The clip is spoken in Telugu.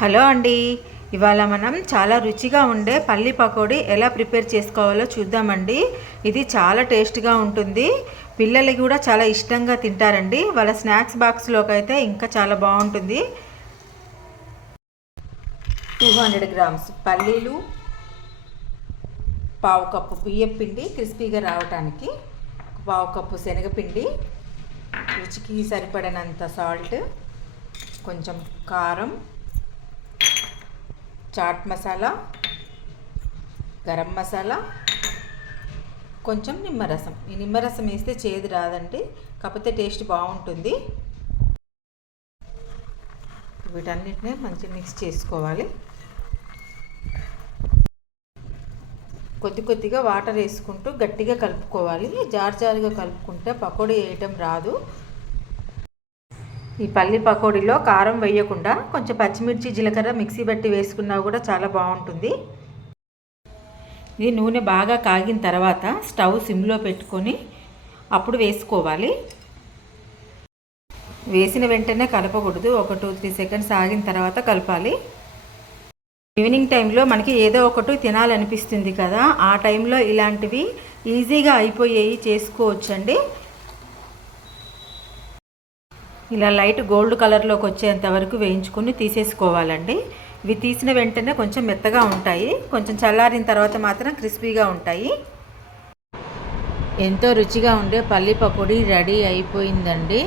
హలో అండి. ఇవాళ మనం చాలా రుచిగా ఉండే పల్లి పకోడీ ఎలా ప్రిపేర్ చేసుకోవాలో చూద్దామండి. ఇది చాలా టేస్ట్గా ఉంటుంది. పిల్లలకి కూడా చాలా ఇష్టంగా తింటారండి. వాళ్ళ స్నాక్స్ బాక్స్లోకి అయితే ఇంకా చాలా బాగుంటుంది. 200 గ్రామ్స్ పల్లీలు, పావు కప్పు బియ్యం పిండి క్రిస్పీగా రావడానికి, పావు కప్పు శనగపిండి, రుచికి సరిపడినంత సాల్ట్, కొంచెం కారం, చాట్ మసాలా, గరం మసాలా, కొంచెం నిమ్మరసం. ఈ నిమ్మరసం వేస్తే చేదు రాదండి, కాకపోతే టేస్ట్ బాగుంటుంది. వీటన్నిటిని మంచిగా మిక్స్ చేసుకోవాలి. కొద్ది కొద్దిగా వాటర్ వేసుకుంటూ గట్టిగా కలుపుకోవాలి. జారుగా కలుపుకుంటే పకోడీ వేయటం రాదు. ఈ పల్లి పకోడీలో కారం వేయకుండా కొంచెం పచ్చిమిర్చి, జీలకర్ర మిక్సీ బట్టి వేసుకున్నా కూడా చాలా బాగుంటుంది. ఇది నూనె బాగా కాగిన తర్వాత స్టవ్ సిమ్లో పెట్టుకొని అప్పుడు వేసుకోవాలి. వేసిన వెంటనే కలపకూడదు. ఒక 2-3 సెకండ్స్ ఆగిన తర్వాత కలపాలి. ఈవినింగ్ టైంలో మనకి ఏదో ఒకటి తినాలనిపిస్తుంది కదా, ఆ టైంలో ఇలాంటివి ఈజీగా అయిపోయేవి చేసుకోవచ్చండి. ఇలా లైట్ గోల్డ్ కలర్లోకి వచ్చేంత వరకు వేయించుకొని తీసేసుకోవాలండి. ఇవి తీసిన వెంటనే కొంచెం మెత్తగా ఉంటాయి, కొంచెం చల్లారిన తర్వాత మాత్రం క్రిస్పీగా ఉంటాయి. ఎంతో రుచిగా ఉండే పల్లి పకోడీ రెడీ అయిపోయిందండి.